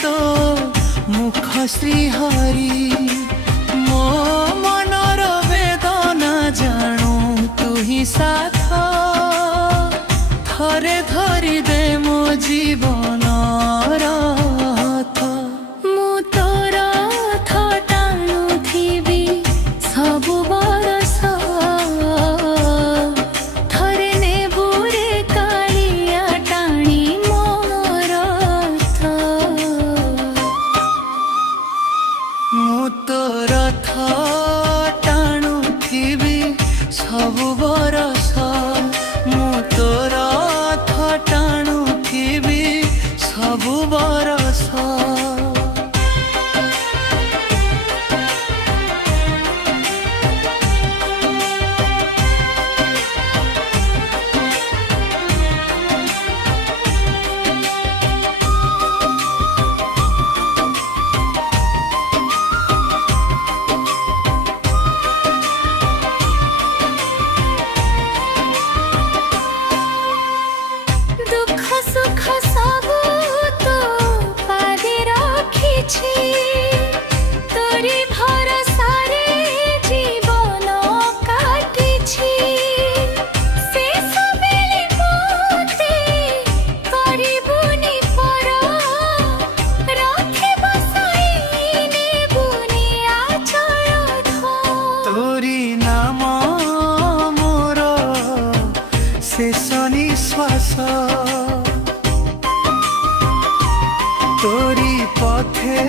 तो मुख श्रीहरि मो मनर वेदना जानू तू ही साथ थरे धरी दे मो जीवन रथ मु तोर रथ टाणुथिबी सबु बरस थरे नेबु रे कालिया टाणी मोर रथ मु तोर रथ टाणुथिबी सबु बरस मु तोर रथ टाणुथिबी सबु बरस दुख सुख सबु तो पादे रखिछि तोरी भरोसा रे जीवन काटिछि शेष बेले मोते करिबुनि पर रखे बसाई नेबुनि आचल तोरी नाम मोर शेष निश्वास तोरी पथे